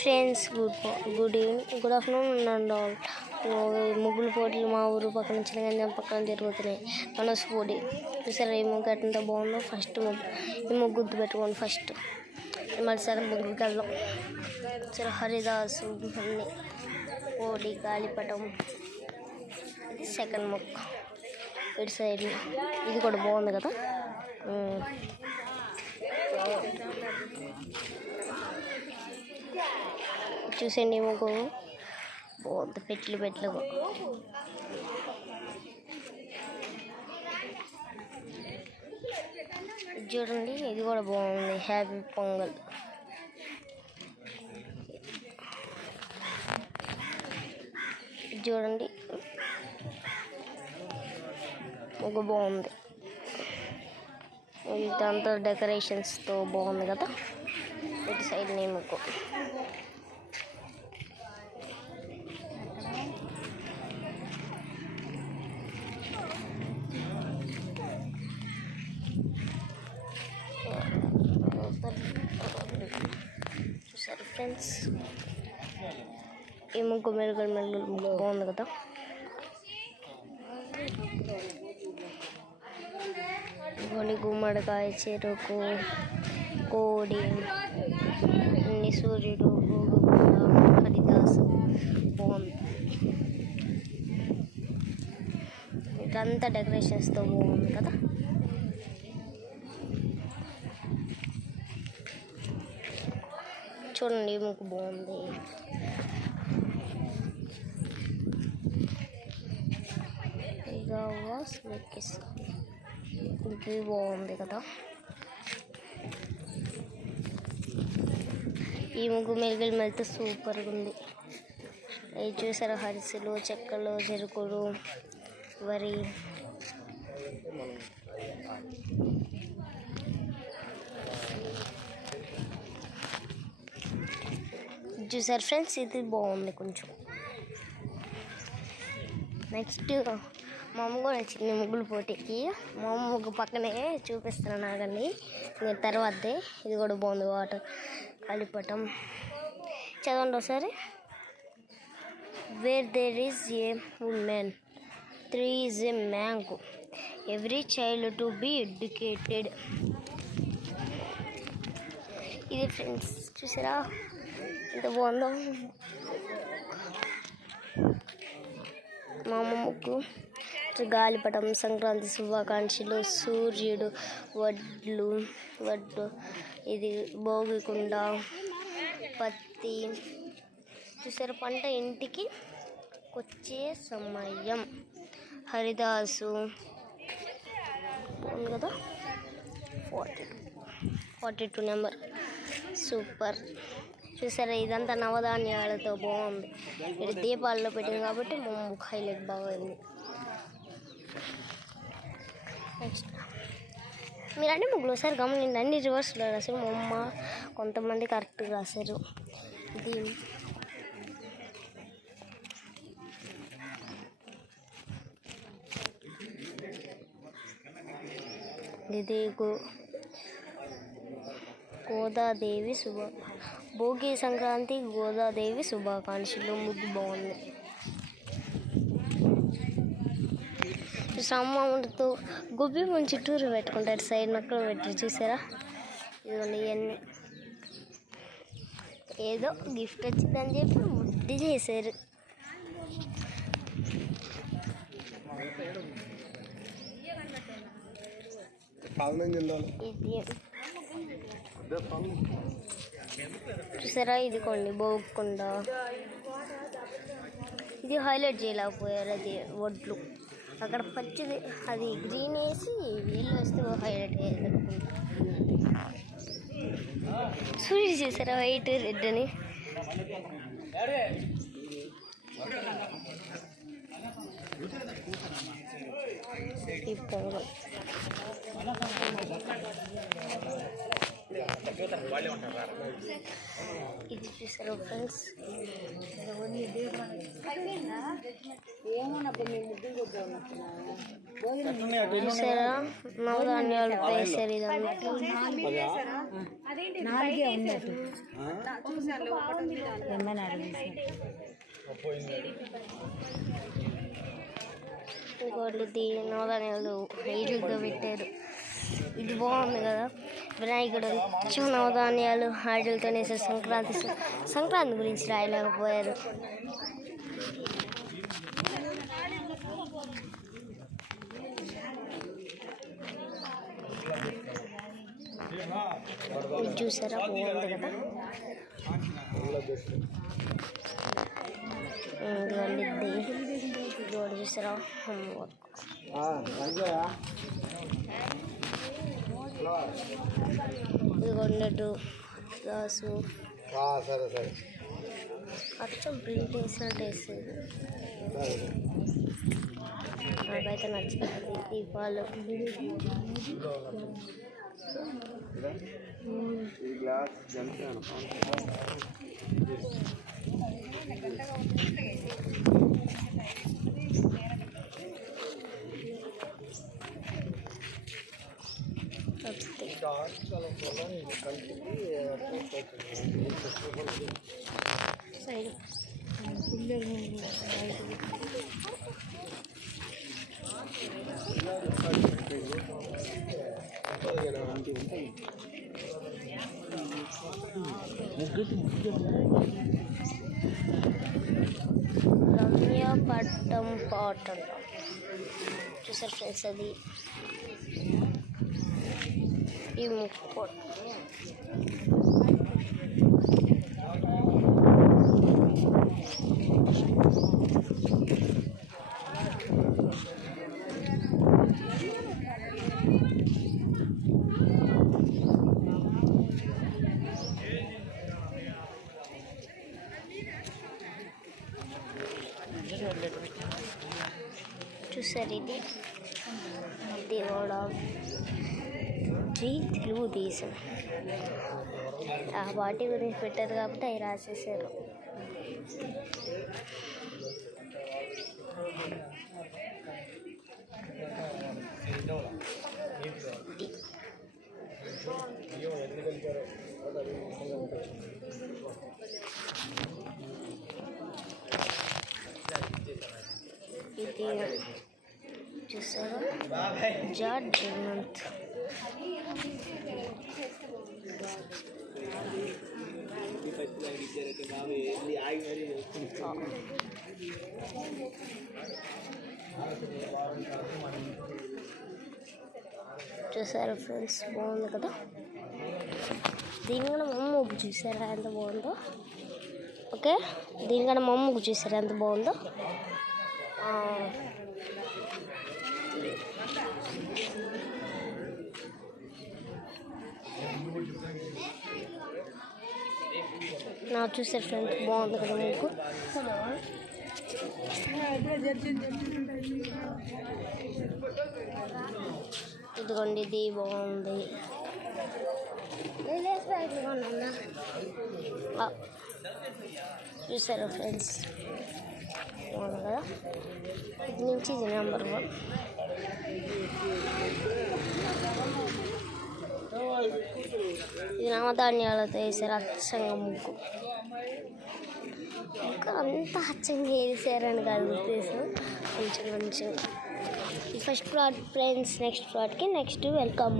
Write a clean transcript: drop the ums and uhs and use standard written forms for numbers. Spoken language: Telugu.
Friends, good afternoon and all. ముగ్గులు పోటీలు మా ఊరు పక్కన చిన్నగంజం పక్కన జరుగుతున్నాయి. మనసు పోటీ చూసారా, ఈ ముగ్గు ఎంత బాగుందో. ఫస్ట్ ముగ్గు ఈ ముగ్గు గుర్తు పెట్టుకోండి. ఫస్ట్ మళ్ళీ సెకండ్ ముగ్గుకి వెళ్దాం. సరే, హరిదాసు అన్ని పోటీ గాలిపటం. ఇది సెకండ్ ముగ్గు. ఇటు సైడ్ ఇది కూడా బాగుంది కదా. చూసండి ముగ్గు బాగుంది. పెట్లు చూడండి, ఇది కూడా బాగుంది. హ్యాపీ పొంగల్. చూడండి ముగ్గు బాగుంది. ఇదంతా డెకరేషన్స్తో బాగుంది కదా. ఇటు సైడ్ నీ ముగ్గు. చూసారు ఫ్రెండ్స్, ఈ ముగ్గు మెరుగులు ముగ్గు బాగుంది కదా. గుమ్మడికాయ, చెరుకు, కోడి, సూర్యుడు, హరిదాసు బాగుంది. ఇదంతా డెకరేషన్స్తో బాగుంది కదా. చూడండి ముగ్గు బాగుంది. ఇది బాగుంది కదా. ఈ ముగ్గు మెరుగులు మెలితే సూపర్గా ఉంది. ఇది చూసారా, హరిసెలు, చెక్కలు, చెరుకులు, వరి. చూసారు ఫ్రెండ్స్, ఇది బాగుంది కొంచెం. నెక్స్ట్ మా అమ్మ కూడా వచ్చింది ముగ్గుల పోటీకి. మా అమ్మ ముగ్గు పక్కనే చూపిస్తున్నాను నాగండి, నేను తర్వాతే. ఇది కూడా బాగుంది. వాటర్ గాలిపటం. చదవండి ఒకసారి. Where there is a woman, three is a mango, every child to be educated. ఇది ఫ్రెండ్స్, చూసారా ఎంత బాగుందో. మా అమ్మ ముగ్గు. గాలిపటం, సంక్రాంతి శుభాకాంక్షలు, సూర్యుడు, వడ్లు, ఇది భోగికుండ, పత్తి. చూసారు, పంట ఇంటికి వచ్చే సమయం. హరిదాసు బాగుంది కదా. 42 నెంబర్. సూపర్. చూసారా, ఇదంతా నవధాన్యాలతో బాగుంది. ఇది దీపాల్లో పెట్టింది కాబట్టి మా ముగ్గు హైలైట్ బాగుంది. నెక్స్ట్ మీరు అన్ని ముగ్గులు ఒకసారి గమనించండి, అన్ని రివర్స్లో రాశారు. మా అమ్మ కొంతమంది కరెక్ట్గా రాశారు. ఇది గోదాదేవి భోగి సంక్రాంతి గోదాదేవి శుభాకాంక్షలు. ముగ్గు బాగుంది. సామాన్లతో గుబ్బి ముంచి చుట్టూరు పెట్టుకుంటారు. సైడ్ నక్కలు పెట్టి చూసారా. ఇదిగోండి, ఇవన్నీ ఏదో గిఫ్ట్ వచ్చిందని చెప్పి ముద్ది చేశారు. చూసారా, ఇది కొండి బోగకుండా. ఇది హైలైట్ చేయలేకపోయారు. అది వడ్లు అక్కడ పచ్చిది, అది గ్రీన్ వేసి ఎల్లో వేస్తే హైలైట్ అయ్యేది. సూర్యుడు చూసారా, వైట్ రెడ్ అని. ఈ పొంగల్ ఇది చూసారు ఫ్రెండ్స్, చూసారా నవధాన్యాలతో వేసారు. ఇదంతా ఇంకోటి ఇది నవధాన్యాలు వీటితో పెట్టారు. ఇది బాగుంది కదా, వినాయకుడు నవధాన్యాలు ఆటలతో వేసారు. సంక్రాంతి గురించి రాయలేకపోయారు. ఇది చూసారా బాగుంది కదా. ఇదిగోండి చూసారా, ఇదిగోండి గ్లాసు అచ్చం ప్రింట్ వేసినట్టు వేసేది. నాకైతే నచ్చింది. దీపాలు సైడ్ రమ్యపట్నం పాట్ అంట. చూసారు ఫ్రెండ్స్, అది ఈ ముక్కు చూసారు. ఇది కూడా తెలుగుదేశం ఆ పార్టీ గురించి పెట్టారు కాబట్టి అవి రాసేసారు. ఇది చూసారా, జార్జ్ హేమంత్. చూసారా ఫ్రెండ్స్, బాగుంది కదా. దీనికన్నా మమ్మకు చూసారా ఎంత బాగుందో. ఓకే, దీనికన్నా మమ్మకు చూసారా ఎంత బాగుందో. నాకు చూసారు ఫ్రెండ్స్, బాగుంది కదా మీకు. ఇదిగోండి, ఇది బాగుంది. చూసారా ఫ్రెండ్స్, బాగుంది కదా. ఇది నుంచి ఇది నెంబర్ 1. ఇది నవధాన్యాలతో వేసారు అచ్చంగా ముగ్గు. ఇంకా అంతా అచ్చంగా వేసారని కాదు ఉద్దేశం, కొంచెం ఈ ఫస్ట్ ప్లాట్ ఫ్రెండ్స్. నెక్స్ట్ ప్లాట్కి నెక్స్ట్ వెల్కమ్.